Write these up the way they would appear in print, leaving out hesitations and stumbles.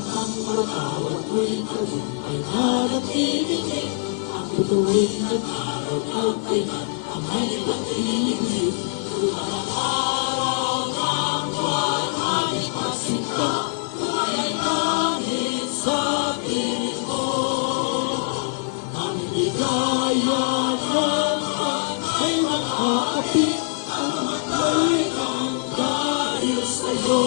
ang matawag mo'y kagum ay harap ibigay. Ang tutuwid ng araw at kailan ang may pag-ibig. Kung ang araw ng buwan ay pasinta, buhay ay langit sa piling mo. Ang ligaya ng ay makakapit ang matay ng dahil sa'yo.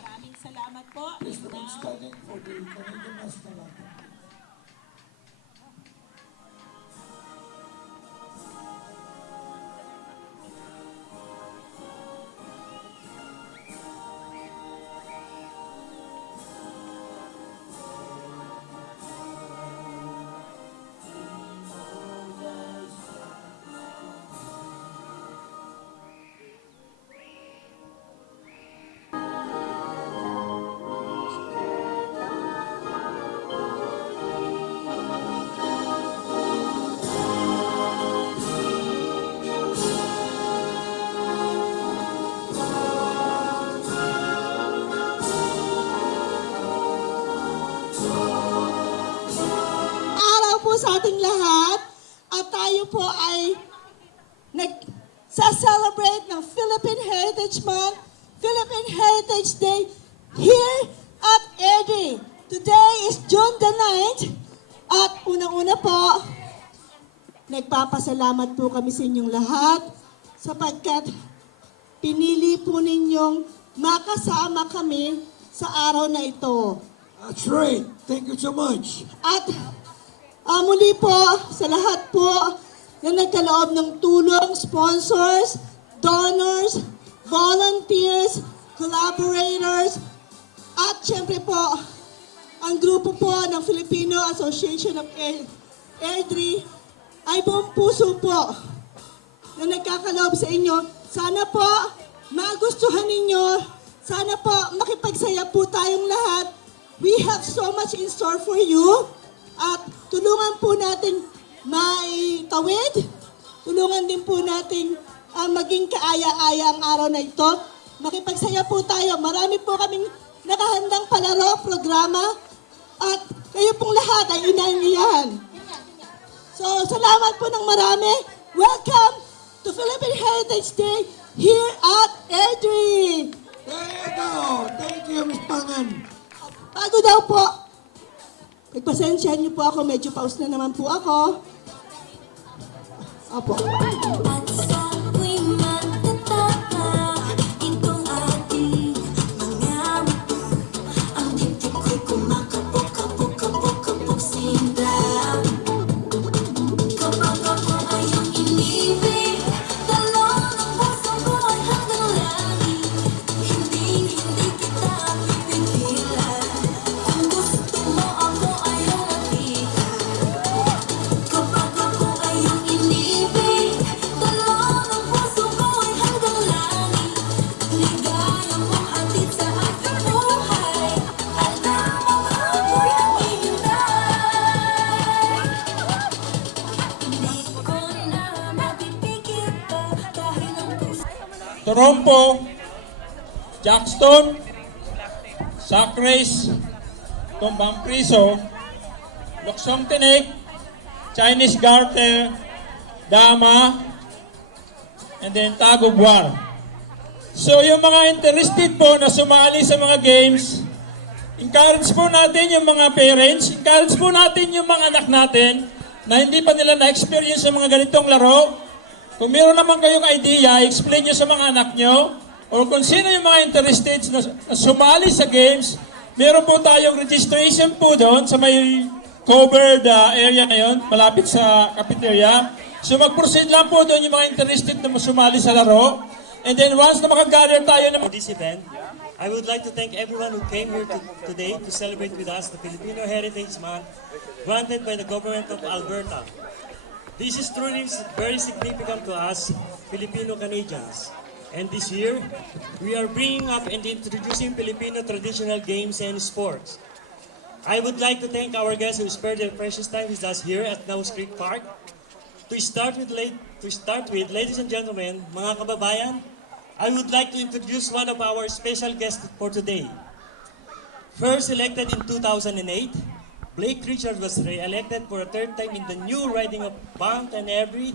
Maraming salamat po. Please remain standing for the Canadian National Anthem. Araw po sa ating lahat at tayo po ay nag-celebrate ng Philippine Heritage Month, Philippine Heritage Day here at Airdrie. Today is June the 9th at unang-una po, nagpapasalamat po kami sa inyong lahat sapagkat pinili po ninyong makasama kami sa araw na ito. That's right. Thank you so much. At muli po sa lahat po na nagkaloob ng tulong, sponsors, donors, volunteers, collaborators, at syempre po, ang grupo po ng Filipino Association of Airdrie ay buong puso po na nagkakaloob sa inyo. Sana po magustuhan ninyo, sana po makipagsaya po tayong lahat. We have so much in store for you. At tulungan po natin maitawid. Tulungan din po natin maging kaaya-aya ang araw na ito. Makipagsaya po tayo. Marami po kaming nakahandang palaro, programa. At kayo pong lahat ay inangiyan. So, salamat po ng marami. Welcome to Philippine Heritage Day here at Airdrie. There you go. Thank you, Ms. Pangan. Bago daw po, pagpasensyahan niyo po ako, medyo paus na naman po ako. Opo. At sa tuwing magtataka, itong ating mga mata, ang dibdib ko'y kumakabok, kabok, kabok, kabok, sinda. Kapag ako ay iyong inibig, talon ang puso ko ay hanggang langit. Hindi kita pipigilan, kung gusto mo ako ay iyong makita. Kapag ako ay iyong inibig, talon ang puso ko ay hanggang langit. Ligaya mong hatid sa aking buhay, alam mo ba ako'y naghihintay? Hindi ko na mapipigil pa dahil ang puso Torompo, Jackstone, Sacres, Tumbang Priso, Luksong Tinik, Chinese Garter, Dama, and then Tagubwar. So yung mga interested po na sumali sa mga games, encourage po natin yung mga parents, encourage po natin yung mga anak natin na hindi pa nila na-experience yung mga ganitong laro. Kung meron naman kayong idea, explain nyo sa mga anak nyo, or kung sino yung mga interested na sumali sa games, meron po tayong registration po doon sa may covered area ngayon, malapit sa cafeteria. So mag-proceed lang po doon yung mga interested na sumali sa laro. And then once na makagather tayo ng For this event, I would like to thank everyone who came here today to celebrate with us the Filipino Heritage Month granted by the government of Alberta. This is truly very significant to us Filipino Canadians. And this year, we are bringing up and introducing Filipino traditional games and sports. I would like to thank our guests who spared their precious time with us here at Nose Creek Park. To start with, ladies and gentlemen, mga kababayan, I would like to introduce one of our special guests for today. First elected in 2008, Blake Richard was re-elected for a third time in the new riding of Banff and Airdrie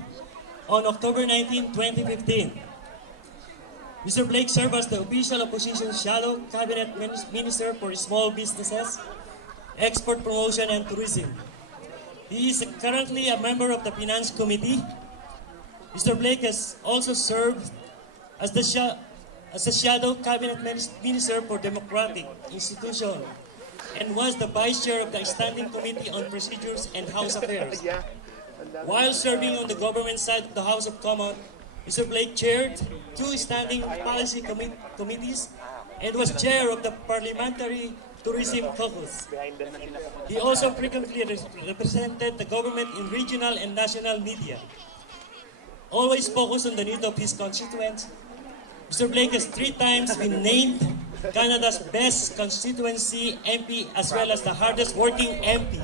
on October 19, 2015. Mr. Blake served as the official opposition shadow cabinet minister for small businesses, export promotion, and tourism. He is currently a member of the Finance Committee. Mr. Blake has also served as the shadow cabinet minister for democratic institution and was the vice chair of the Standing Committee on Procedures and House Affairs. While serving on the government side of the House of Commons, Mr. Blake chaired two standing policy committees and was chair of the Parliamentary Tourism Caucus. He also frequently represented the government in regional and national media. Always focused on the needs of his constituents, Mr. Blake has 3 times been named Canada's best constituency MP as well as the hardest working MP.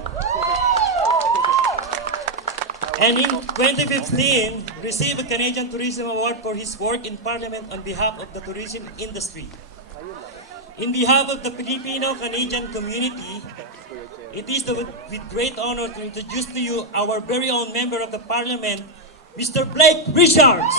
And in 2015, received a Canadian Tourism Award for his work in Parliament on behalf of the tourism industry. In behalf of the Filipino-Canadian community, it is with great honor to introduce to you our very own Member of the Parliament, Mr. Blake Richards.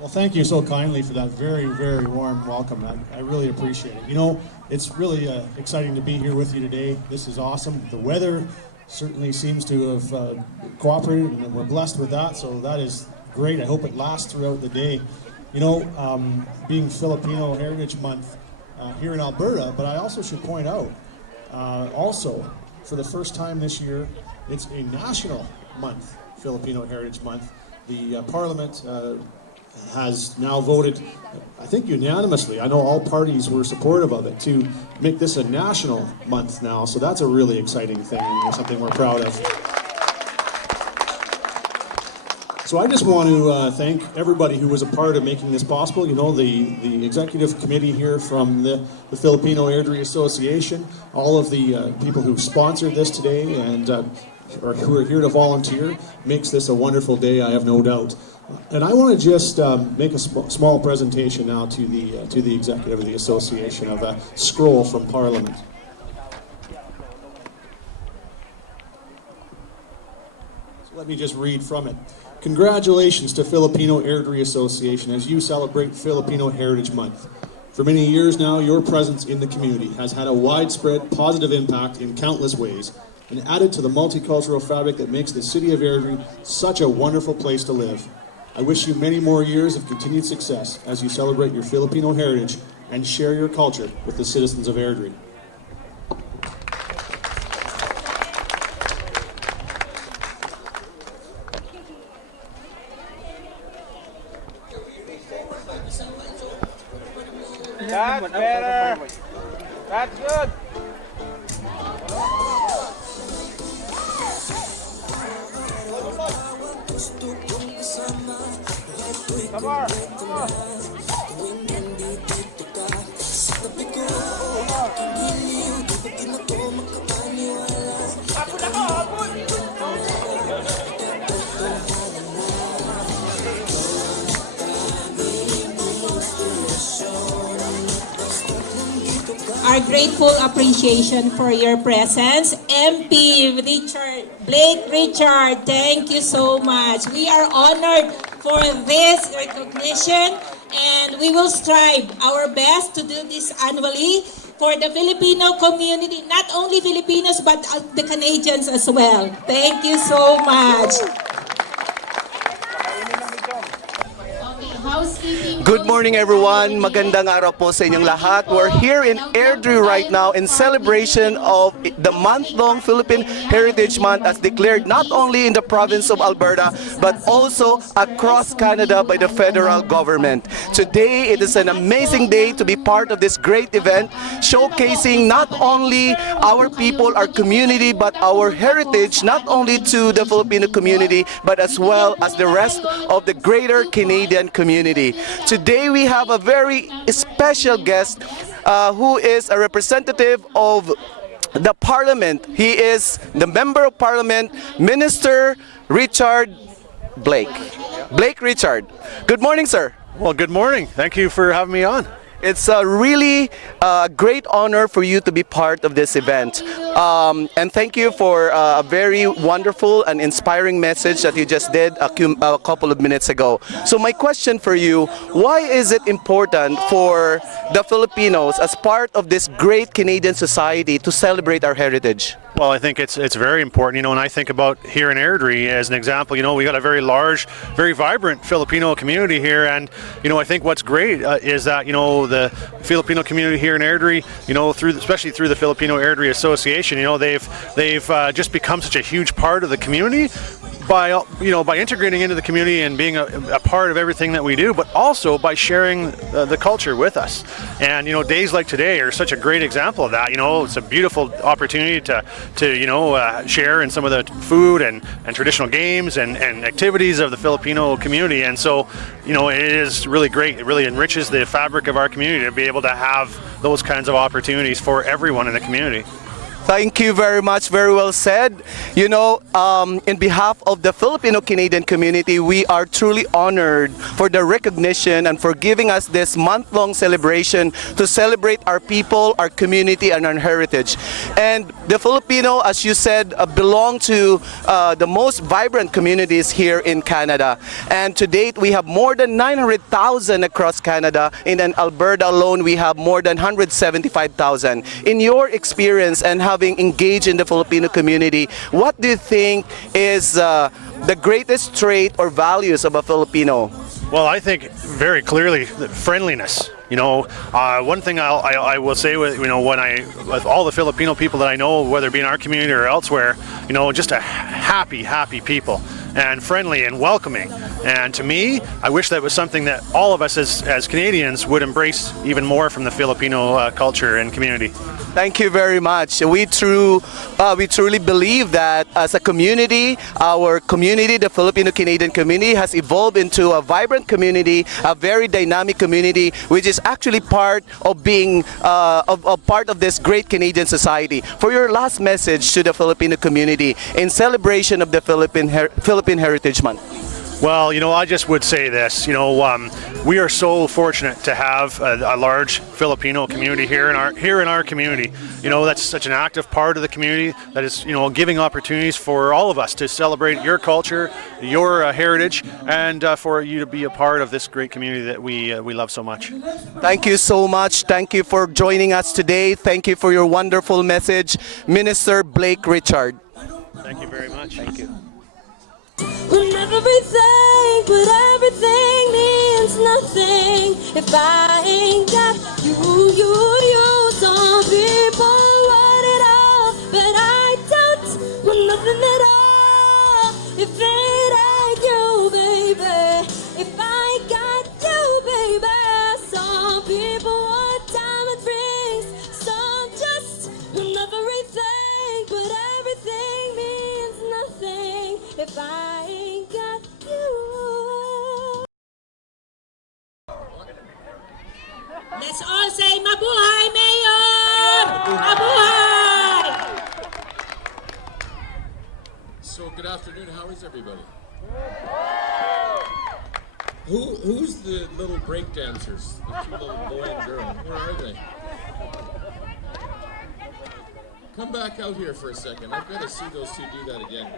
Well, thank you so kindly for that very, very warm welcome. I really appreciate it. You know, it's really exciting to be here with you today. This is awesome. The weather certainly seems to have cooperated, and we're blessed with that, so that is great. I hope it lasts throughout the day. You know, being Filipino Heritage Month here in Alberta, but I also should point out, also, for the first time this year, it's a national month, Filipino Heritage Month. The Parliament has now voted, I think unanimously, I know all parties were supportive of it, to make this a national month now, so that's a really exciting thing and something we're proud of. So I just want to thank everybody who was a part of making this possible. You know, the executive committee here from the Filipino Airdrie Association, all of the people who sponsored this today and or who are here to volunteer, makes this a wonderful day, I have no doubt. And I want to just make a small presentation now to the executive of the association of a scroll from Parliament. So let me just read from it. Congratulations to Filipino Airdrie Association as you celebrate Filipino Heritage Month. For many years now, your presence in the community has had a widespread positive impact in countless ways and added to the multicultural fabric that makes the city of Airdrie such a wonderful place to live. I wish you many more years of continued success as you celebrate your Filipino heritage and share your culture with the citizens of Airdrie. That's better. That's good. Come on. Come on. Hapon ako, hapon. Our grateful appreciation for your presence. MP Blake Richard, thank you so much. We are honored for this recognition and we will strive our best to do this annually for the Filipino community, not only Filipinos but the Canadians as well. Thank you so much. Good morning everyone. Magandang araw po sa inyong lahat. We're here in Airdrie right now in celebration of the month-long Philippine Heritage Month as declared not only in the province of Alberta but also across Canada by the federal government. Today it is an amazing day to be part of this great event showcasing not only our people, our community, but our heritage not only to the Filipino community but as well as the rest of the greater Canadian community. Today we have a very special guest who is a representative of the Parliament. He is the Member of Parliament, Minister Richard Blake. Blake Richard. Good morning, sir. Well, good morning. Thank you for having me on. It's a really great honor for you to be part of this event. And thank you for a very wonderful and inspiring message that you just did a couple of minutes ago. So my question for you, why is it important for the Filipinos as part of this great Canadian society to celebrate our heritage? Well, I think it's very important, you know, and I think about here in Airdrie as an example, you know, we got a very large, very vibrant Filipino community here, and, you know, I think what's great is that, you know, the Filipino community here in Airdrie, you know, especially through the Filipino Airdrie Association, you know, they've just become such a huge part of the community by integrating into the community and being a part of everything that we do, but also by sharing the culture with us. And, you know, days like today are such a great example of that. You know, it's a beautiful opportunity to share in some of the food and traditional games and activities of the Filipino community. And so, you know, it is really great. It really enriches the fabric of our community to be able to have those kinds of opportunities for everyone in the community. Thank you very much. Very well said. You know, in behalf of the Filipino-Canadian community, we are truly honored for the recognition and for giving us this month-long celebration to celebrate our people, our community, and our heritage. And the Filipino, as you said, belong to the most vibrant communities here in Canada. And to date, we have more than 900,000 across Canada. In Alberta alone, we have more than 175,000. In your experience and having engaged in the Filipino community, what do you think is the greatest trait or values of a Filipino? Well, I think very clearly friendliness. You know, one thing I will say with, you know, with all the Filipino people that I know, whether it be in our community or elsewhere, you know, just a happy people and friendly and welcoming. And to me, I wish that was something that all of us as Canadians would embrace even more from the Filipino culture and community. Thank you very much. We truly believe that as a community, our community, the Filipino-Canadian community, has evolved into a vibrant community, a very dynamic community, which is actually part of being a part of this great Canadian society. For your last message to the Filipino community in celebration of the Philippine Heritage Month. Well, you know, I just would say this, you know, we are so fortunate to have a large Filipino community here in our community. You know, that's such an active part of the community that is, you know, giving opportunities for all of us to celebrate your culture, your heritage, and for you to be a part of this great community that we love so much. Thank you so much. Thank you for joining us today. Thank you for your wonderful message, Minister Blake Richard. Thank you very much. Thank you. When everything, but everything means nothing if I ain't got you. Some people want it all, but I don't want nothing at all if it ain't you, baby. If I got you, baby. Some people want diamond rings, some just want everything, but everything means nothing if I ain't got you. Let's all say, Mabuhay, Mayor! Mabuhay! So good afternoon. How is everybody? Who's the little break dancers? The two little boy and girl. Where are they? Come back out here for a second. I've got to see those two do that again.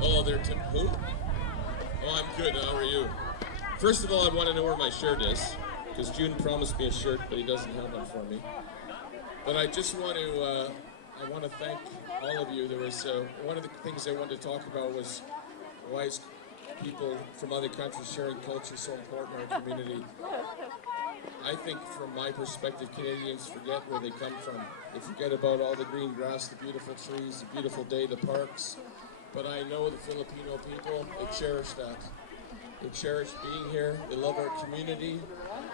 Oh, they're who? Oh, I'm good. How are you? First of all, I want to know where my shirt is, because June promised me a shirt, but he doesn't have one for me. But I just want to, thank all of you. There was one of the things I wanted to talk about was why is people from other countries sharing culture so important in our community. I think from my perspective, Canadians forget where they come from. They forget about all the green grass, the beautiful trees, the beautiful day, the parks. But I know the Filipino people, they cherish that. They cherish being here, they love our community,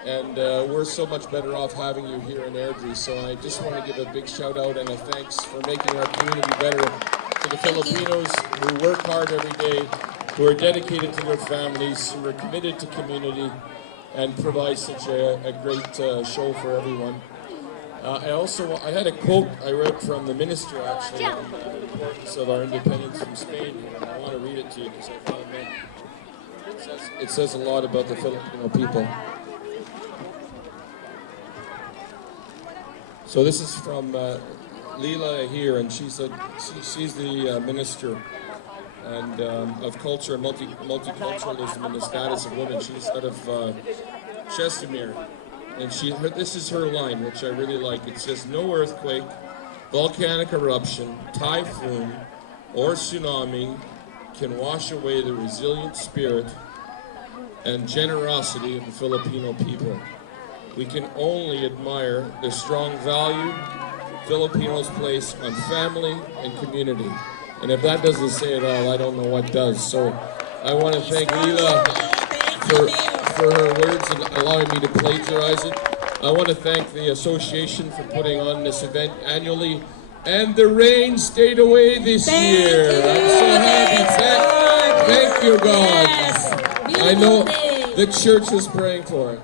and we're so much better off having you here in Airdrie. So I just want to give a big shout out and a thanks for making our community better to the Filipinos who work hard every day, who are dedicated to their families, who are committed to community, and provide such a great show for everyone. I had a quote I read from the minister actually on the importance of our independence from Spain here, and I want to read it to you because I thought it says a lot about the Filipino people. So this is from Leela here, and she said she's the minister and of culture and multiculturalism and the status of women. She's out of Chestermere. And this is her line, which I really like. It says, no earthquake, volcanic eruption, typhoon, or tsunami can wash away the resilient spirit and generosity of the Filipino people. We can only admire the strong value Filipinos place on family and community. And if that doesn't say it all, I don't know what does. So I want to thank Leela for her words and allowing me to plagiarize it. I want to thank the association for putting on this event annually. And the rain stayed away this year. I'm so happy. Thank you, God. I know the church was praying for it.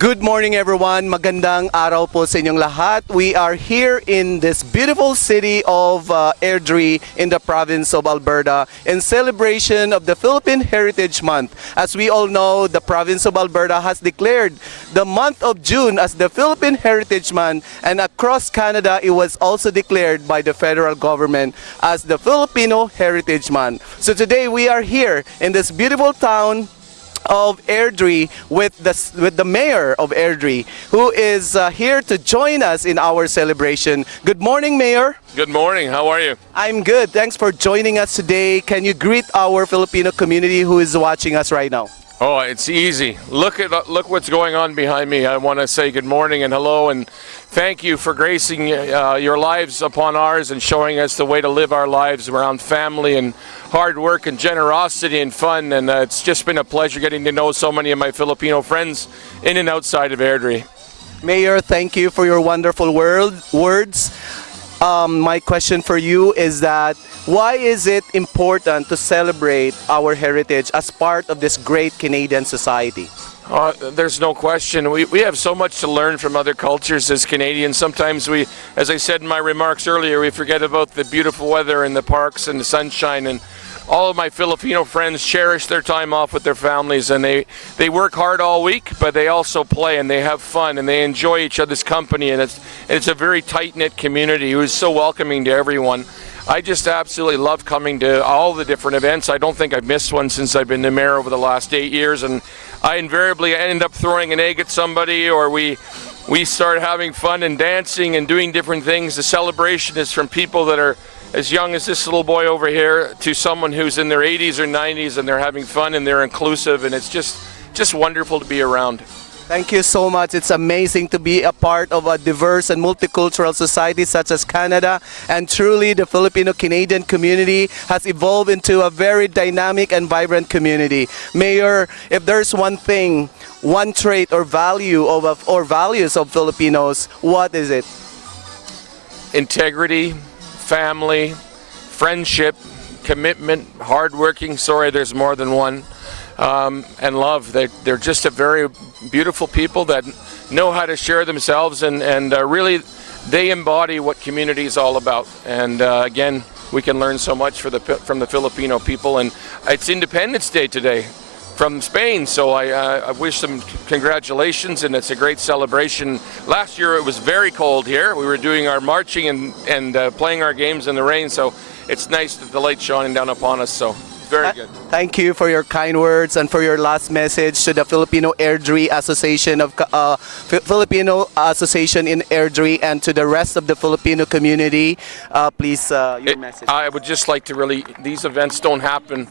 Good morning everyone. Magandang araw po sa inyong lahat. We are here in this beautiful city of Airdrie in the province of Alberta in celebration of the Philippine Heritage Month. As we all know, the province of Alberta has declared the month of June as the Philippine Heritage Month, and across Canada it was also declared by the federal government as the Filipino Heritage Month. So today we are here in this beautiful town of Airdrie with the mayor of Airdrie, who is here to join us in our celebration. Good morning, Mayor. Good morning. How are you? I'm good. Thanks for joining us today. Can you greet our Filipino community who is watching us right now? Oh, it's easy. Look what's going on behind me. I want to say good morning and hello and thank you for gracing your lives upon ours and showing us the way to live our lives around family and hard work and generosity and fun. And it's just been a pleasure getting to know so many of my Filipino friends in and outside of Airdrie. Mayor, thank you for your wonderful words. My question for you is that why is it important to celebrate our heritage as part of this great Canadian society? There's no question. We have so much to learn from other cultures as Canadians. Sometimes we, as I said in my remarks earlier, we forget about the beautiful weather and the parks and the sunshine. And all of my Filipino friends cherish their time off with their families, and they work hard all week, but they also play and they have fun and they enjoy each other's company. And it's a very tight-knit community who is so welcoming to everyone. I just absolutely love coming to all the different events. I don't think I've missed one since I've been the mayor over the last 8 years, and I invariably end up throwing an egg at somebody, or we start having fun and dancing and doing different things. The celebration is from people that are as young as this little boy over here to someone who's in their 80s or 90s, and they're having fun and they're inclusive, and it's just wonderful to be around. Thank you so much. It's amazing to be a part of a diverse and multicultural society such as Canada, and truly the Filipino-Canadian community has evolved into a very dynamic and vibrant community. Mayor, if there's one thing, one trait or value or values of Filipinos, what is it? Integrity, family, friendship, commitment, hardworking. Sorry, there's more than one. And love. They're just a very beautiful people that know how to share themselves, and really they embody what community is all about. And again, we can learn so much from the Filipino people. And it's Independence Day today from Spain, so I wish them congratulations, and it's a great celebration. Last year it was very cold here. We were doing our marching and playing our games in the rain, so it's nice that the light's shining down upon us. So very good. Thank you for your kind words and for your last message to the Filipino Airdrie Association of Filipino Association in Airdrie and to the rest of the Filipino community. Please, your message. I would just like to really, these events don't happen.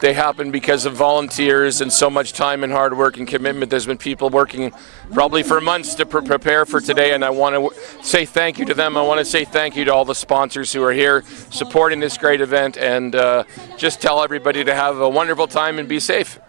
They happen because of volunteers and so much time and hard work and commitment. There's been people working probably for months to prepare for today, and I want to say thank you to them. I want to say thank you to all the sponsors who are here supporting this great event, and just tell everybody to have a wonderful time and be safe.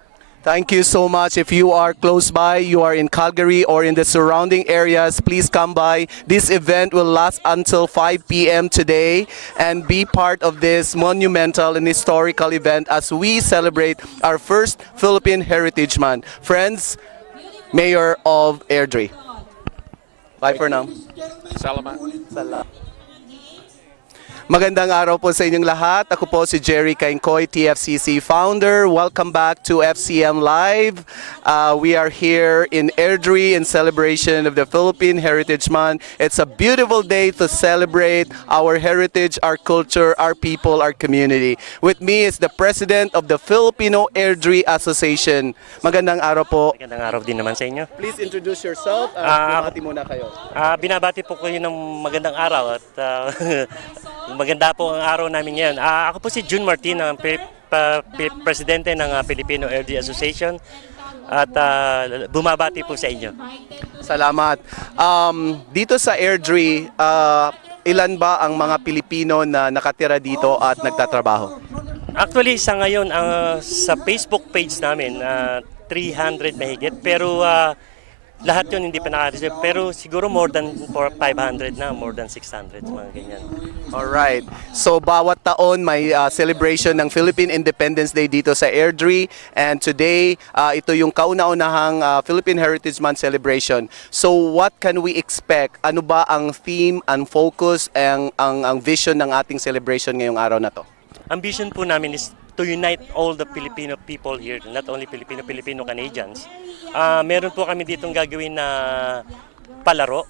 Thank you so much. If you are close by, you are in Calgary or in the surrounding areas, please come by. This event will last until 5 p.m. today and be part of this monumental and historical event as we celebrate our first Philippine Heritage Month. Friends, Mayor of Airdrie. Bye for now. Salamat. Magandang araw po sa inyong lahat. Ako po si Jerry Kainkoy, TFCC founder. Welcome back to FCM Live. We are here in Airdrie in celebration of the Philippine Heritage Month. It's a beautiful day to celebrate our heritage, our culture, our people, our community. With me is the president of the Filipino Airdrie Association. Magandang araw po. Magandang araw din naman sa inyo. Please introduce yourself at bumati muna kayo. Binabati po kayo ng magandang araw at maganda po ang araw namin ngayon. Ako po si June Martin, ang presidente ng Filipino Airdrie Association at bumabati po sa inyo. Salamat. Dito sa Airdrie, ilan ba ang mga Pilipino na nakatira dito at nagtatrabaho? Actually, sa ngayon, sa Facebook page namin, 300 mahigit. Pero lahat yun hindi pa naka-reserve. Pero siguro more than 500 na, more than 600, mga ganyan. Alright. So bawat taon may celebration ng Philippine Independence Day dito sa Airdrie. And today, ito yung kauna-unahang Philippine Heritage Month celebration. So what can we expect? Ano ba ang theme, ang focus, ang vision ng ating celebration ngayong araw na to? Ang vision po namin is to unite all the Filipino people here, not only Filipino Canadians. Meron po kami ditong gagawin na palaro,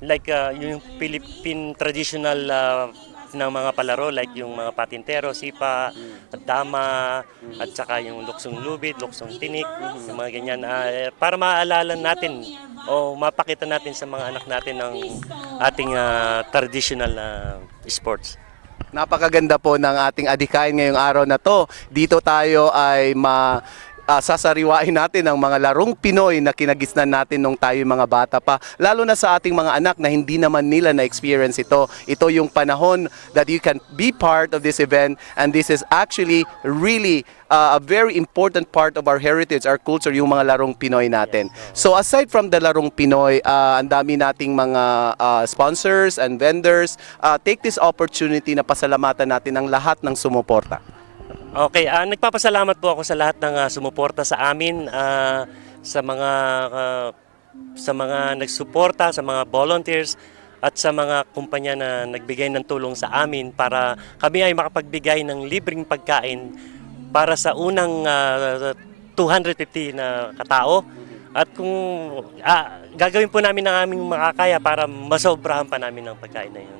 like yung Philippine traditional na mga palaro, like yung mga patintero, sipa, dama, at saka yung luksong lubid, luksong tinik, yung mga ganyan, para maalala natin o mapakita natin sa mga anak natin ng ating traditional sports. Napakaganda po ng ating adhikain ngayong araw na to. Dito tayo ay sasariwain natin ang mga larong Pinoy na kinagisnan natin nung tayo mga bata pa. Lalo na sa ating mga anak na hindi naman nila na-experience ito. Ito yung panahon that you can be part of this event, and this is actually really a very important part of our heritage, our culture, yung mga larong Pinoy natin. So aside from the larong Pinoy, ang dami nating mga sponsors and vendors. Take this opportunity na pasalamatan natin ang lahat ng sumuporta. Okay, nagpapasalamat po ako sa lahat ng sumuporta sa amin, sa mga nagsuporta, sa mga volunteers at sa mga kumpanya na nagbigay ng tulong sa amin para kami ay makapagbigay ng libreng pagkain para sa unang 250 na katao. At kung gagawin po namin ang aming makakaya para masobrahan pa namin ng pagkain na yun.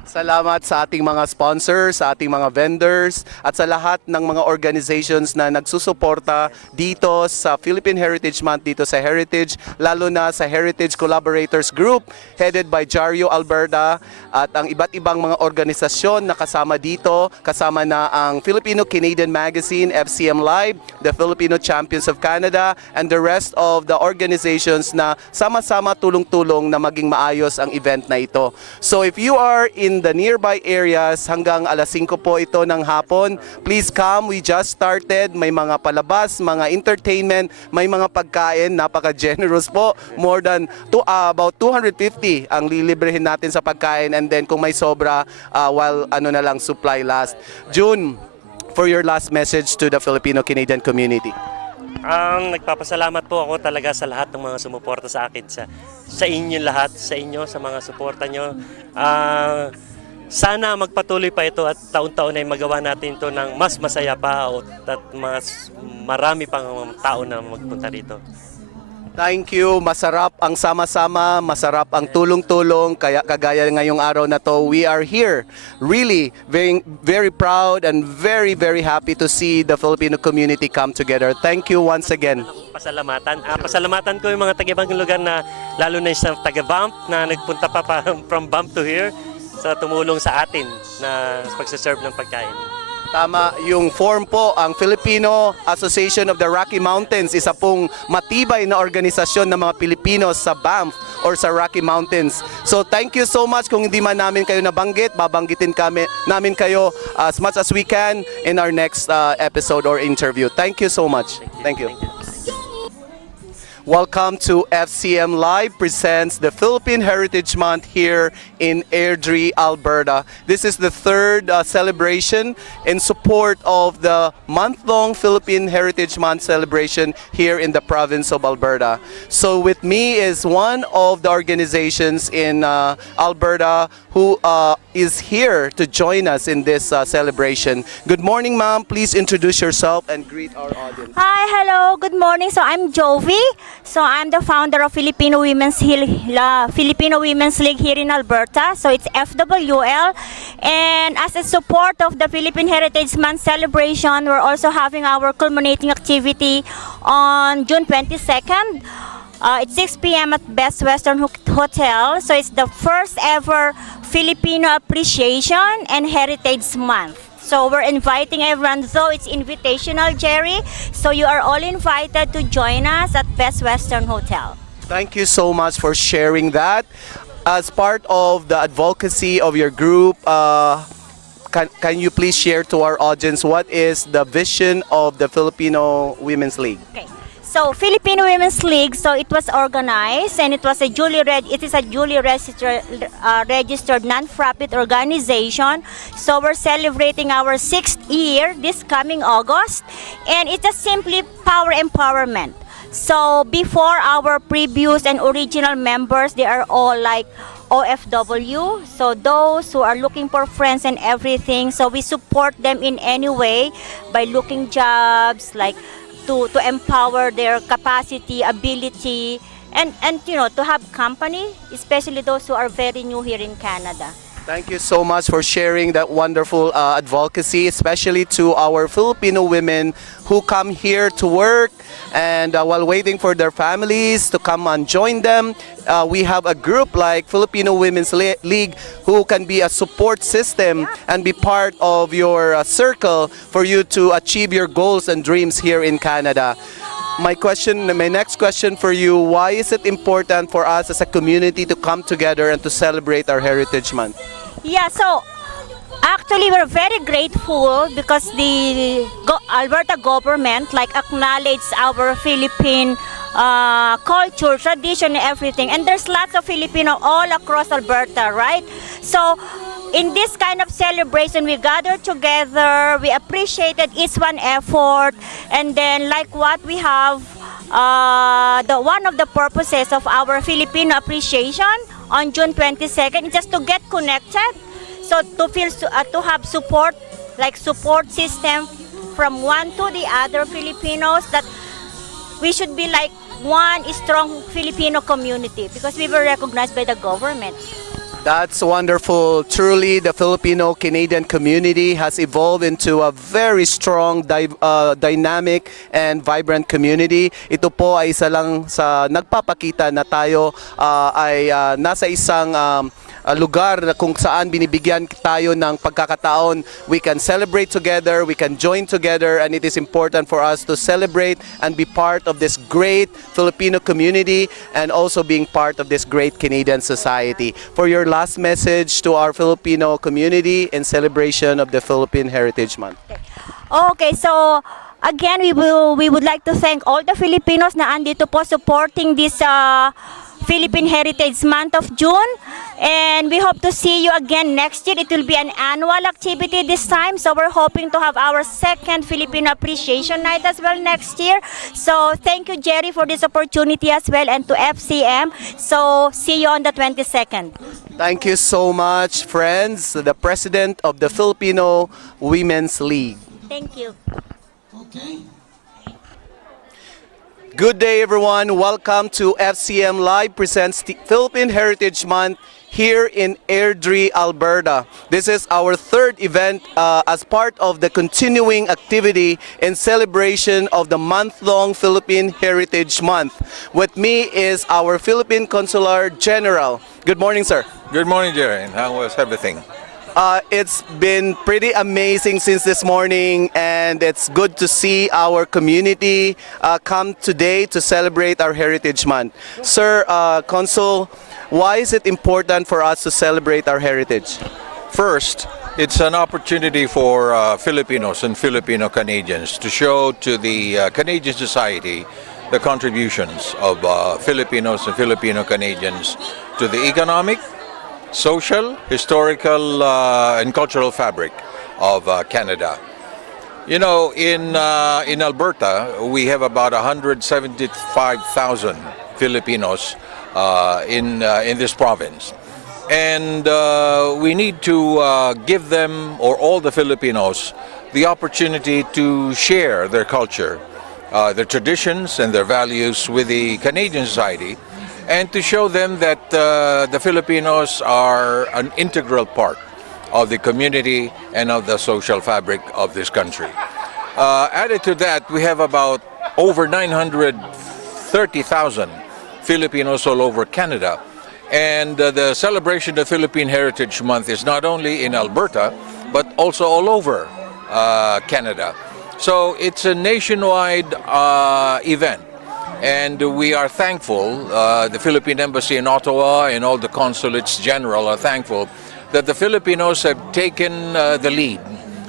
Salamat sa ating mga sponsors, sa ating mga vendors, at sa lahat ng mga organizations na nagsusuporta dito sa Philippine Heritage Month, dito sa Heritage, lalo na sa Heritage Collaborators Group, headed by Jario Alberta, at ang iba't ibang mga organisasyon na kasama dito, kasama na ang Filipino-Canadian Magazine, FCM Live, the Filipino Champions of Canada, and the rest of the organizations na sama-sama tulong-tulong na maging maayos ang event na ito. So if you are in the nearby areas, hanggang alas 5 po ito ng hapon. Please come, we just started. May mga palabas, mga entertainment, may mga pagkain, napaka-generous po. More than about 250 ang lilibrehin natin sa pagkain, and then kung may sobra, while na lang supply last. June, for your last message to the Filipino-Canadian community. Nagpapasalamat po ako talaga sa lahat ng mga sumuporta sa akin, sa inyo lahat, sa inyo, sa mga suporta nyo. Sana magpatuloy pa ito at taon-taon ay magawa natin ito ng mas masaya pa at mas marami pang tao na magpunta rito. Thank you. Masarap ang sama-sama, masarap ang tulong-tulong. Kaya kagaya ngayong araw na to, we are here really very, very proud and very, very happy to see the Filipino community come together. Thank you once again. Pasalamatan ko yung mga taga-ibang lugar na lalo na sa taga-Banff na nagpunta pa from Banff to here sa tumulong sa atin na pagsaserve ng pagkain. Tama, yung form po, ang Filipino Association of the Rocky Mountains, isa pong matibay na organisasyon ng mga Pilipino sa Banff or sa Rocky Mountains. So thank you so much. Kung hindi man namin kayo nabanggit, babanggitin namin kayo as much as we can in our next episode or interview. Thank you so much. Thank you. Welcome to FCM Live presents the Philippine Heritage Month here in Airdrie, Alberta. This is the third celebration in support of the month-long Philippine Heritage Month celebration here in the province of Alberta. So with me is one of the organizations in Alberta who is here to join us in this celebration. Good morning, ma'am. Please introduce yourself and greet our audience. Hi, hello, good morning. So I'm Jovi. So I'm the founder of Filipino Women's League here in Alberta. So it's FWL. And as a support of the Philippine Heritage Month celebration, we're also having our culminating activity on June 22nd. It's 6 p.m. at Best Western Hotel. So it's the first ever Filipino Appreciation and Heritage Month. So we're inviting everyone, though it's invitational, Jerry. So you are all invited to join us at Best Western Hotel. Thank you so much for sharing that. As part of the advocacy of your group, can you please share to our audience what is the vision of the Filipino Women's League? Okay. So Filipino Women's League, so it was organized and it is a duly registered non-profit organization. So we're celebrating our 6th year this coming August, and it's just simply power empowerment. So before, our previous and original members, they are all like OFW, so those who are looking for friends and everything. So we support them in any way by looking jobs, like to empower their capacity, ability, and to have company, especially those who are very new here in Canada. Thank you so much for sharing that wonderful advocacy, especially to our Filipino women who come here to work and while waiting for their families to come and join them. We have a group like Filipino Women's League who can be a support system and be part of your circle for you to achieve your goals and dreams here in Canada. My next question for you, why is it important for us as a community to come together and to celebrate our Heritage Month? Yeah, so actually we're very grateful because the Alberta government acknowledged our Philippine culture, tradition, and everything. And there's lots of Filipino all across Alberta, right? So in this kind of celebration, we gather together, we appreciated each one effort, and then like what we have, one of the purposes of our Filipino appreciation on June 22nd is just to get connected, so to have support, like support system from one to the other Filipinos, that we should be like one strong Filipino community because we were recognized by the government. That's wonderful. Truly, the Filipino-Canadian community has evolved into a very strong, dynamic, and vibrant community. Ito po ay isa lang sa nagpapakita na tayo ay nasa isang lugar na kung saan binibigyan tayo ng pagkakataon. We can celebrate together, we can join together, and it is important for us to celebrate and be part of this great Filipino community and also being part of this great Canadian society. For your last message to our Filipino community in celebration of the Philippine Heritage Month. Okay, so again, we would like to thank all the Filipinos na andito po supporting this Philippine Heritage Month of June, and we hope to see you again next year. It will be an annual activity this time, so we're hoping to have our second Filipino Appreciation Night as well next year. So thank you, Jerry, for this opportunity as well, and to FCM. So see you on the 22nd. Thank you so much, friends. The President of the Filipino Women's League. Thank you. Okay. Good day, everyone. Welcome to FCM Live presents the Philippine Heritage Month here in Airdrie, Alberta. This is our third event as part of the continuing activity in celebration of the month-long Philippine Heritage Month. With me is our Philippine Consular General. Good morning, sir. Good morning, Jerry. How was everything? It's been pretty amazing since this morning, and it's good to see our community come today to celebrate our Heritage Month. Sir, Consul, why is it important for us to celebrate our heritage? First, it's an opportunity for Filipinos and Filipino Canadians to show to the Canadian society the contributions of Filipinos and Filipino Canadians to the economic, social, historical, and cultural fabric of Canada. You know, in Alberta, we have about 175,000 Filipinos in this province. And we need to give them, or all the Filipinos, the opportunity to share their culture, their traditions and their values with the Canadian society, and to show them that the Filipinos are an integral part of the community and of the social fabric of this country. Added to that, we have about over 930,000 Filipinos all over Canada. And the celebration of Philippine Heritage Month is not only in Alberta, but also all over Canada. So it's a nationwide event. And we are thankful, the Philippine Embassy in Ottawa and all the consulates general are thankful that the Filipinos have taken the lead.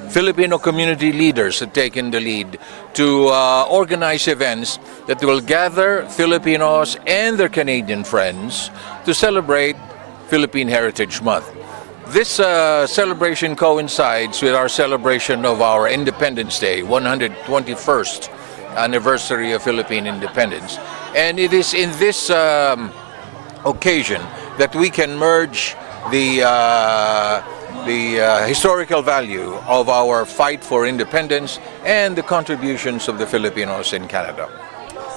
Filipino community leaders have taken the lead to organize events that will gather Filipinos and their Canadian friends to celebrate Philippine Heritage Month. This celebration coincides with our celebration of our Independence Day, 121st anniversary of Philippine independence. And it is in this occasion that we can merge the historical value of our fight for independence and the contributions of the Filipinos in Canada.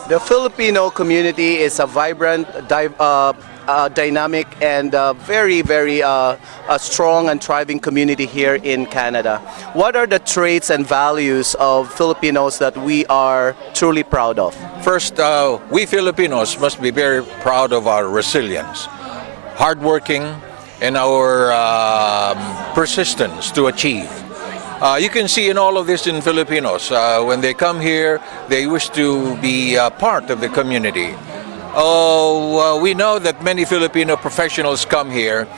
The Filipino community is a vibrant, dynamic, and very, very strong and thriving community here in Canada. What are the traits and values of Filipinos that we are truly proud of? First, we Filipinos must be very proud of our resilience, hardworking, and our persistence to achieve. You can see in all of this in Filipinos. When they come here, they wish to be part of the community. We know that many Filipino professionals come here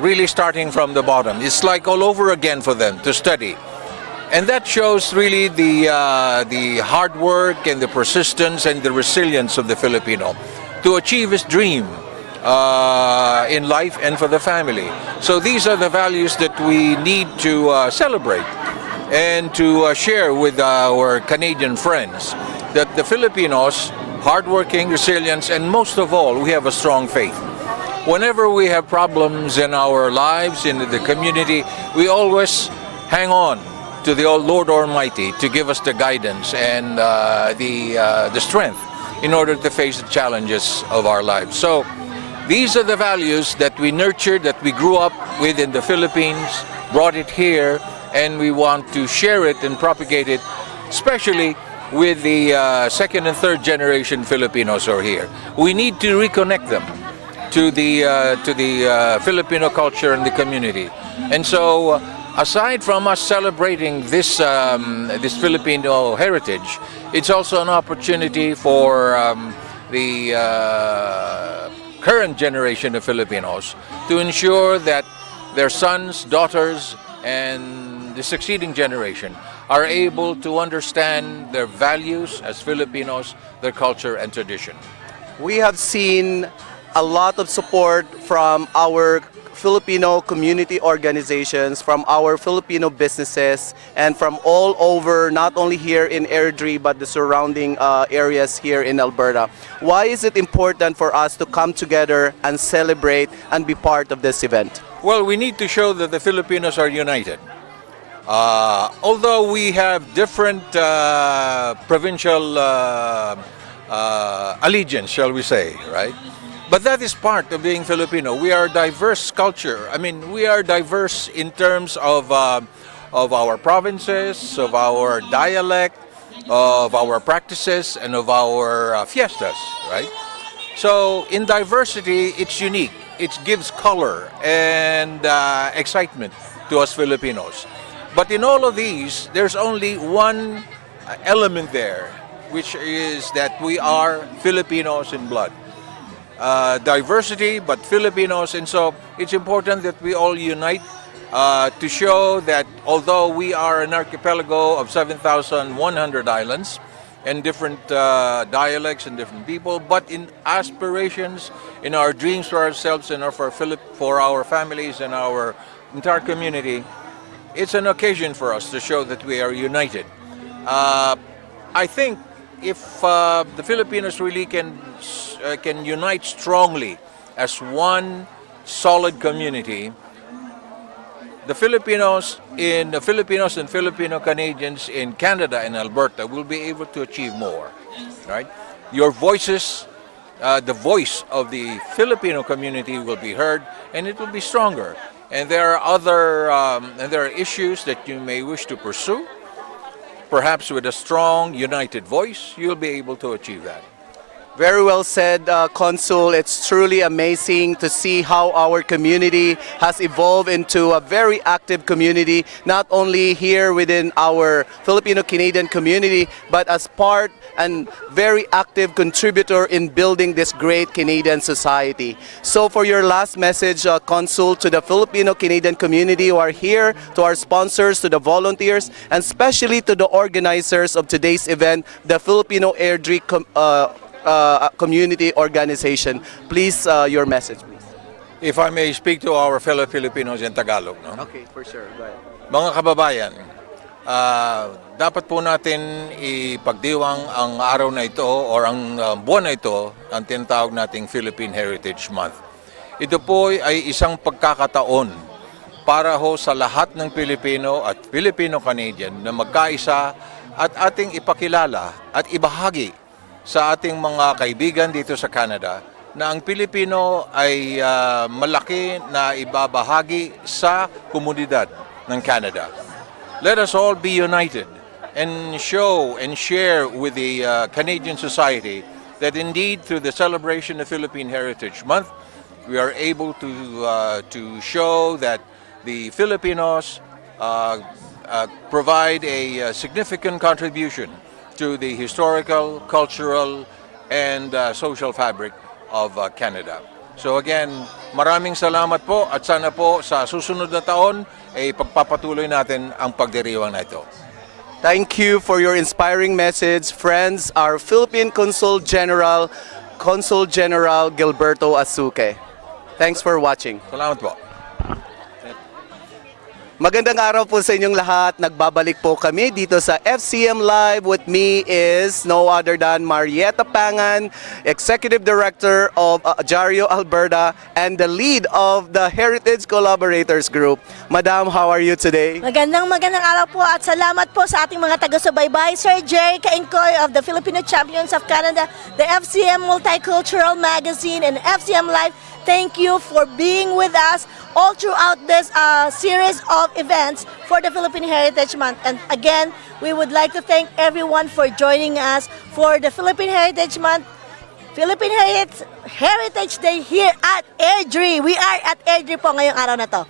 really starting from the bottom. It's like all over again for them to study. And that shows really the hard work and the persistence and the resilience of the Filipino to achieve his dream in life and for the family. So these are the values that we need to celebrate and to share with our Canadian friends, that the Filipinos, hardworking, resilience, and most of all, we have a strong faith. Whenever we have problems in our lives, in the community, we always hang on to the Lord Almighty to give us the guidance and the strength in order to face the challenges of our lives. So these are the values that we nurtured, that we grew up with in the Philippines, brought it here, and we want to share it and propagate it, especially with the second and third generation Filipinos who are here. We need to reconnect them to the Filipino culture and the community. And so, aside from us celebrating this this Filipino heritage, it's also an opportunity for the current generation of Filipinos to ensure that their sons, daughters, and the succeeding generation are able to understand their values as Filipinos, their culture and tradition. We have seen a lot of support from our Filipino community organizations, from our Filipino businesses, and from all over, not only here in Airdrie, but the surrounding areas here in Alberta. Why is it important for us to come together and celebrate and be part of this event? Well, we need to show that the Filipinos are united. Although we have different provincial allegiance, shall we say, right? But that is part of being Filipino. We are a diverse culture. I mean, we are diverse in terms of our provinces, of our dialect, of our practices, and of our fiestas, right? So in diversity, it's unique. It gives color and excitement to us Filipinos. But in all of these, there's only one element there, which is that we are Filipinos in blood. Diversity, but Filipinos, and so it's important that we all unite to show that although we are an archipelago of 7,100 islands, and different dialects and different people, but in aspirations, in our dreams for ourselves and for our families and our entire community, it's an occasion for us to show that we are united. I think if the Filipinos really can unite strongly as one solid community, the Filipinos and Filipino Canadians in Canada and Alberta will be able to achieve more. Right? Your voices, the voice of the Filipino community will be heard, and it will be stronger. And there are issues that you may wish to pursue. Perhaps with a strong, united voice, you'll be able to achieve that. Very well said, Consul. It's truly amazing to see how our community has evolved into a very active community, not only here within our Filipino-Canadian community, but as part and very active contributor in building this great Canadian society. So for your last message, Consul, to the Filipino-Canadian community who are here, to our sponsors, to the volunteers, and especially to the organizers of today's event, the Filipino Airdrie community organization. Please, your message, please. If I may speak to our fellow Filipinos in Tagalog. No? Okay, for sure. Go ahead. Mga kababayan, dapat po natin ipagdiwang ang araw na ito or ang buwan na ito, ang tinatawag nating Philippine Heritage Month. Ito po ay isang pagkakataon para ho sa lahat ng Pilipino at Filipino-Canadian na magkaisa at ating ipakilala at ibahagi sa ating mga kaibigan dito sa Canada na ang Pilipino ay malaki na ibabahagi sa komunidad ng Canada. Let us all be united and show and share with the Canadian society that indeed through the celebration of Philippine Heritage Month, we are able to show that the Filipinos provide a significant contribution to the historical, cultural, and social fabric of Canada. So again, maraming salamat po at sana po sa susunod na taon ay pagpapatuloy natin ang pagdiriwang na ito. Thank you for your inspiring message, friends. Our Philippine Consul General Gilberto Asuque. Thanks for watching. Salamat po. Magandang araw po sa inyong lahat. Nagbabalik po kami dito sa FCM Live. With me is no other than Marietta Pangan, Executive Director of Jario, Alberta, and the lead of the Heritage Collaborators Group. Madam, how are you today? Magandang araw po at salamat po sa ating mga taga-subaybay. Sir Jerry Kainkoy of the Filipino Champions of Canada, the FCM Multicultural Magazine, and FCM Live. Thank you for being with us all throughout this series of events for the Philippine Heritage Month. And again, we would like to thank everyone for joining us for the Philippine Heritage Month, Philippine Heritage Day here at Airdrie. We are at Airdrie po ngayong araw na to.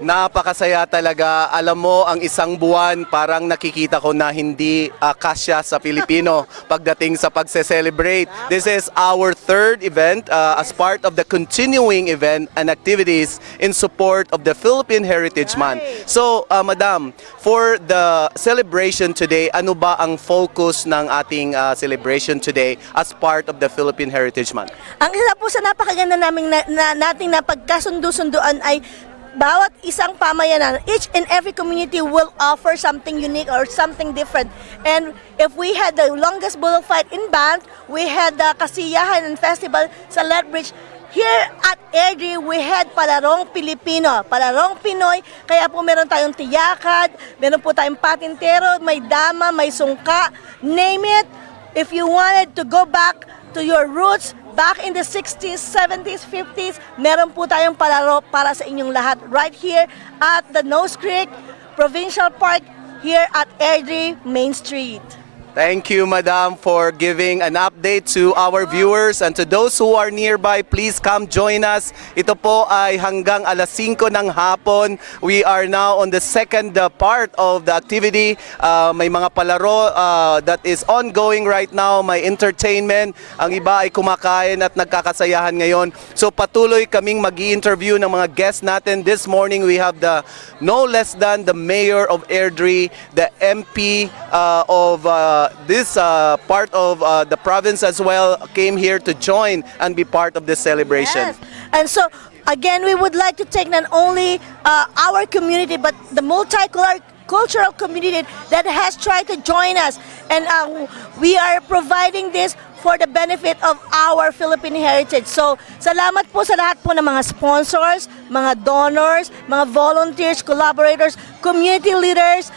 Napakasaya talaga. Alam mo, ang isang buwan parang nakikita ko na hindi kasya sa Pilipino pagdating sa pagse-celebrate. This is our third event as part of the continuing event and activities in support of the Philippine Heritage Month. So, Madam, for the celebration today, ano ba ang focus ng ating celebration today as part of the Philippine Heritage Month? Ang isa po sa napakaganda nating napagkasundo-sunduan ay bawat isang pamayanan, each and every community will offer something unique or something different. And if we had the longest bullfight in Banff, we had the Kasiyahan and Festival sa Lethbridge. Here at Airdrie, we had Palarong Pilipino, Palarong Pinoy, kaya po meron tayong tiyakad, meron po tayong patintero, may dama, may sungka, name it. If you wanted to go back to your roots, back in the 60s, 70s, 50s, meron po tayong palaro para sa inyong lahat right here at the Nose Creek Provincial Park here at Airdrie Main Street. Thank you, Madam, for giving an update update to our viewers and to those who are nearby, please come join us. Ito po ay hanggang alas 5 ng hapon. We are now on the second part of the activity. May mga palaro that is ongoing right now. May entertainment. Ang iba ay kumakain at nagkakasayahan ngayon. So patuloy kaming mag-i-interview ng mga guests natin. This morning we have no less than the Mayor of Airdrie, the MP of this part of the province as well, came here to join and be part of this celebration. Yes. And so, again, we would like to thank not only our community, but the multicultural community that has tried to join us. And we are providing this for the benefit of our Philippine heritage. So, salamat po sa lahat po ng mga sponsors, mga donors, mga volunteers, collaborators, community leaders,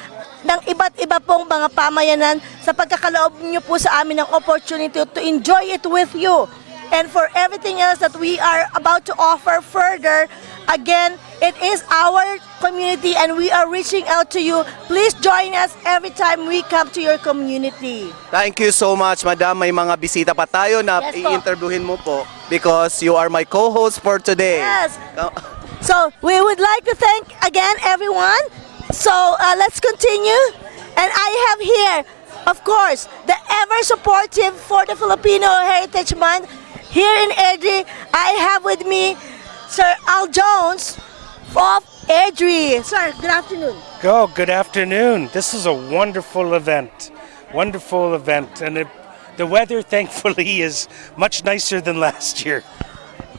ng iba't iba pong mga pamayanan sa pagkakaloob niyo po sa amin ng opportunity to enjoy it with you. And for everything else that we are about to offer further, again, it is our community and we are reaching out to you. Please join us every time we come to your community. Thank you so much, Madam. May mga bisita pa tayo na Yes po. i-interviewin mo po because you are my co-host for today. Yes. So we would like to thank again everyone. So let's continue. And I have here, of course, the ever supportive for the Filipino Heritage Month. Here in Airdrie, I have with me Sir Al Jones of Airdrie. Sir, good afternoon. Good afternoon. This is a wonderful event. Wonderful event. And the weather, thankfully, is much nicer than last year.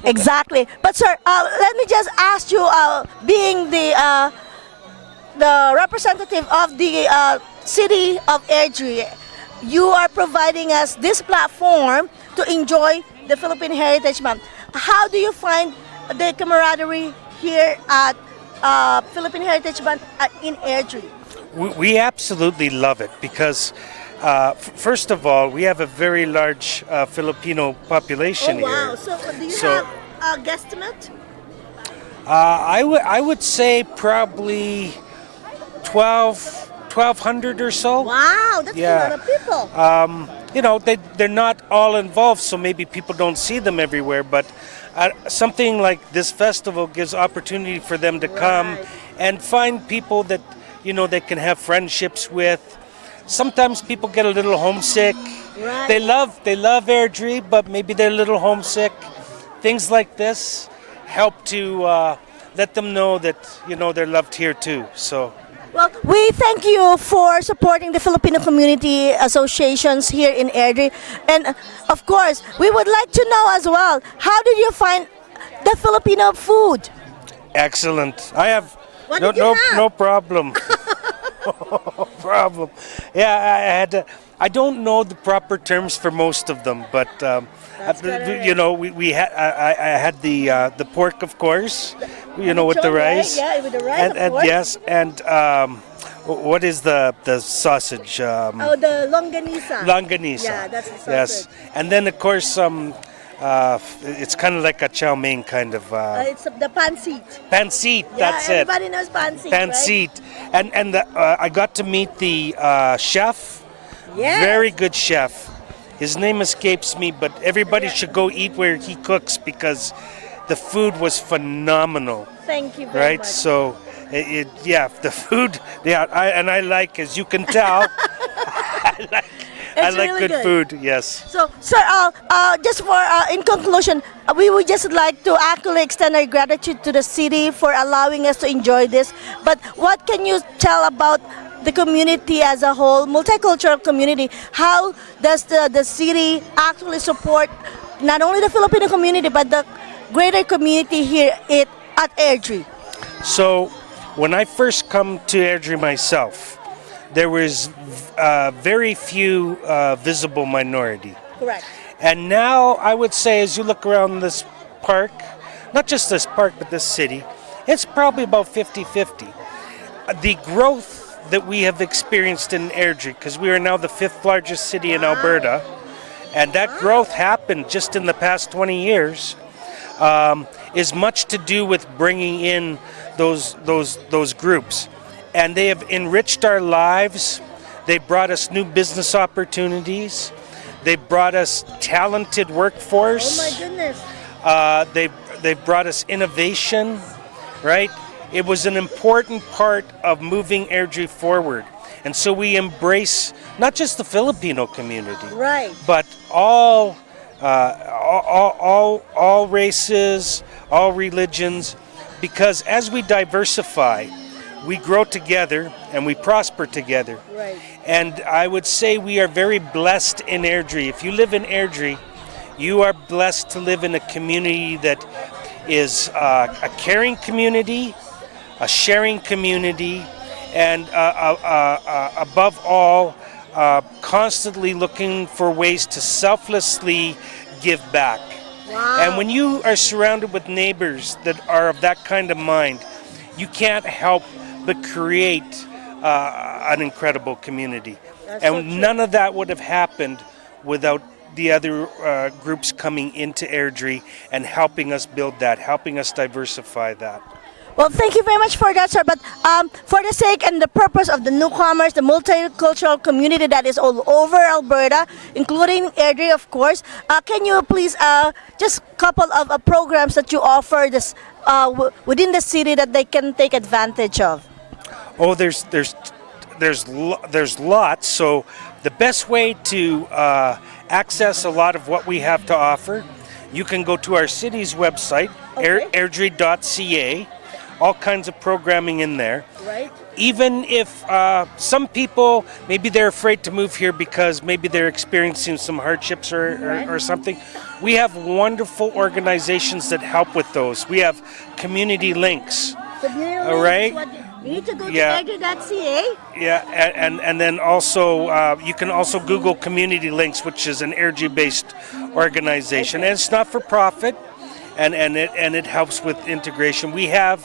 Exactly. But sir, let me just ask you, being the representative of the city of Airdrie, you are providing us this platform to enjoy the Philippine Heritage Month. How do you find the camaraderie here at Philippine Heritage Month in Airdrie? We absolutely love it because, first of all, we have a very large Filipino population wow. here. So do you have a guesstimate? I would say probably 1,200 or so. Wow, that's a lot of people. You know, they're not all involved, so maybe people don't see them everywhere, but something like this festival gives opportunity for them to come and find people that, you know, they can have friendships with. Sometimes people get a little homesick. Right. They love Airdrie, but maybe they're a little homesick. Things like this help to let them know that, you know, they're loved here too. So. Well, we thank you for supporting the Filipino community associations here in Airdrie. And of course, we would like to know as well, how did you find the Filipino food? Excellent. I have What did you have? no problem. No problem. Yeah, I don't know the proper terms for most of them, but you know, I had the pork, of course. You know, with the rice. Yeah, with the rice, and of course. yes, and what is the sausage? The longanisa. Longanisa. Yeah, that's the sausage. Yes, and then of course it's kind of like a chow mein kind of. It's the pancit. Pancit, Yeah, that's it. everybody knows pancit, Pancit, right? and I got to meet the chef. Yes. Very good chef. His name escapes me, but everybody should go eat where he cooks because the food was phenomenal. Thank you very Right? much. So, the food. Yeah, I like, as you can tell, I like really good food. Yes. So, sir, just for in conclusion, we would just like to actually extend our gratitude to the city for allowing us to enjoy this. But what can you tell about the community as a whole, multicultural community? How does the city actually support not only the Filipino community but the greater community here at Airdrie? So, when I first come to Airdrie myself, there was very few visible minority. Correct. And now I would say, as you look around this park, not just this park, but this city, it's probably about 50-50. The growth that we have experienced in Airdrie, because we are now the 5th largest city in Alberta, and that growth happened just in the past 20 years, is much to do with bringing in those groups. And they have enriched our lives. They brought us new business opportunities. They've brought us talented workforce. Oh my goodness. They've brought us innovation, right? It was an important part of moving Airdrie forward. And so we embrace not just the Filipino community, Right. but all races, all religions, because as we diversify, we grow together and we prosper together. Right. And I would say we are very blessed in Airdrie. If you live in Airdrie, you are blessed to live in a community that is a caring community, a sharing community, and above all, constantly looking for ways to selflessly give back. Wow. And when you are surrounded with neighbors that are of that kind of mind, you can't help but create an incredible community. That's And so true. none of that would have happened without the other groups coming into Airdrie and helping us build that, helping us diversify that. Well, thank you very much for that, sir. But for the sake and the purpose of the newcomers, the multicultural community that is all over Alberta, including Airdrie, of course, can you please just couple of programs that you offer this within the city that they can take advantage of? Oh, there's lots. So the best way to access a lot of what we have to offer, you can go to our city's website, Okay. airdrie.ca. All kinds of programming in there. Right. Even if some people, maybe they're afraid to move here because maybe they're experiencing some hardships or something, we have wonderful organizations that help with those. We have community links. All right. You need to go Yeah. to airdrie.ca. Yeah, and then also you can also Google Community Links, which is an Airdrie-based organization, and it's not for profit, and it helps with integration. We have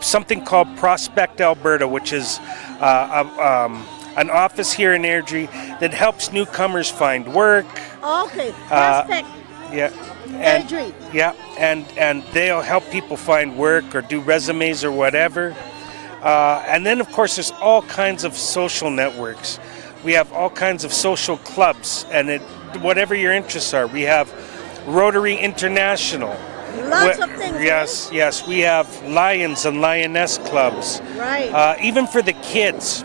something called Prospect Alberta, which is an office here in Airdrie that helps newcomers find work. Okay. Prospect. Yeah. And, Airdrie. yeah, and they'll help people find work or do resumes or whatever. And then, of course, there's all kinds of social networks. We have all kinds of social clubs, and whatever your interests are. We have Rotary International. Lots of things. Yes. We have Lions and Lioness clubs. Right. Even for the kids.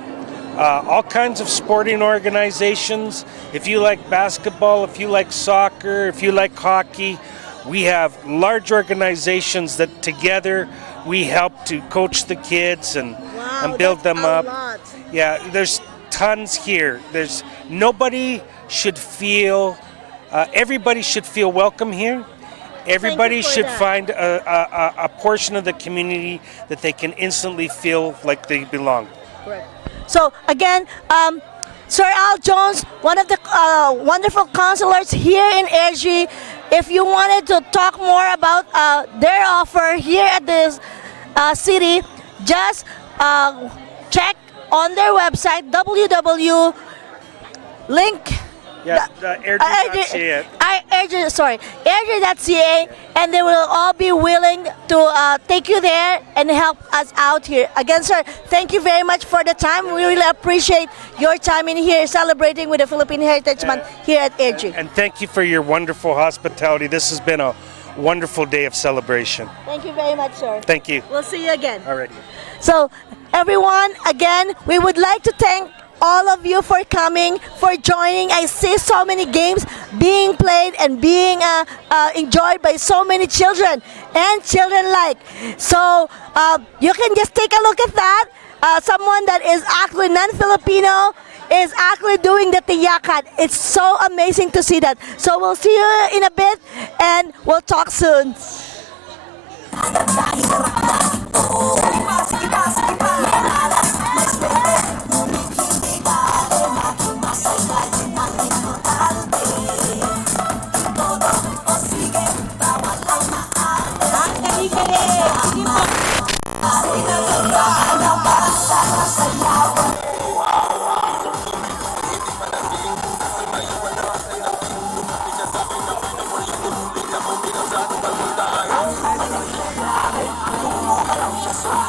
All kinds of sporting organizations. If you like basketball, if you like soccer, if you like hockey, we have large organizations that together we help to coach the kids and build them up. Yeah, there's tons here. There's nobody should feel, everybody should feel welcome here. Everybody should find a portion of the community that they can instantly feel like they belong. Correct. So again, Sir Al Jones, one of the wonderful counselors here in Airdrie, if you wanted to talk more about their offer here at this city, just check on their website, airdrie.ca, and they will all be willing to take you there and help us out here. Again, sir, thank you very much for the time. We really appreciate your time in here celebrating with the Philippine Heritage Month here at Airdrie. And thank you for your wonderful hospitality. This has been a wonderful day of celebration. Thank you very much, sir. Thank you. We'll see you again. Alrighty. So, everyone, again, we would like to thank all of you for coming, for joining. I see so many games being played and being enjoyed by so many children and children alike. So you can just take a look at that. Someone that is actually non-Filipino is actually doing the tiyakan. It's so amazing to see that. So we'll see you in a bit and we'll talk soon. Just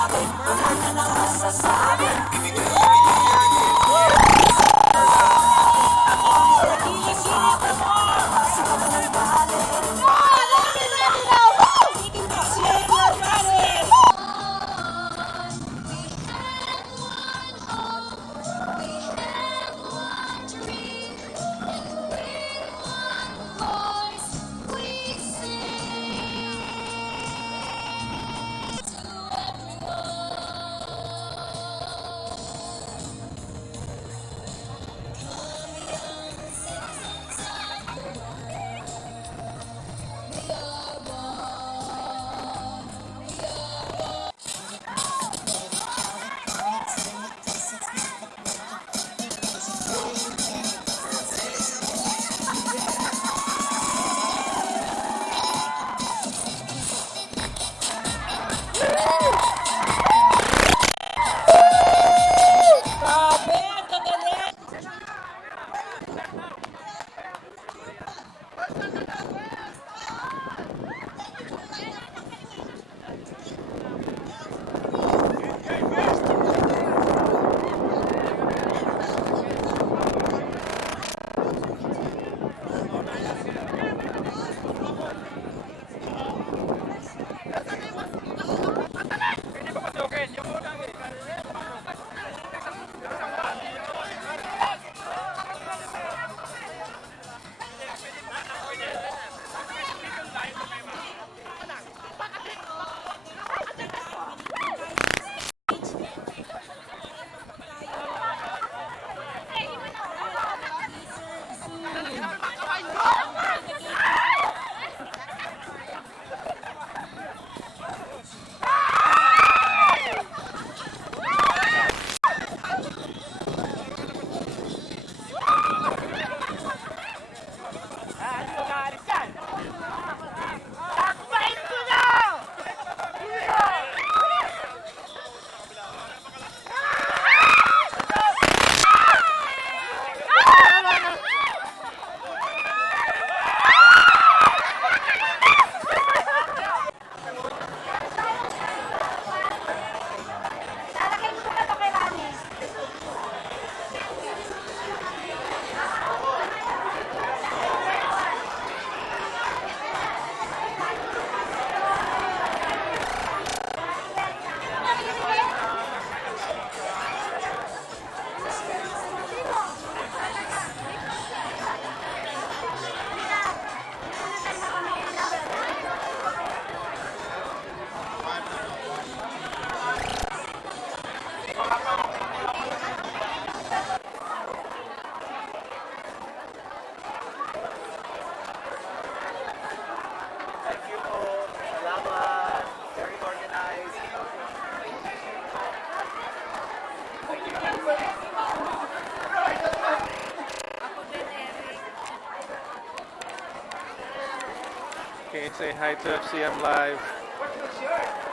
Say hi to FCM Live.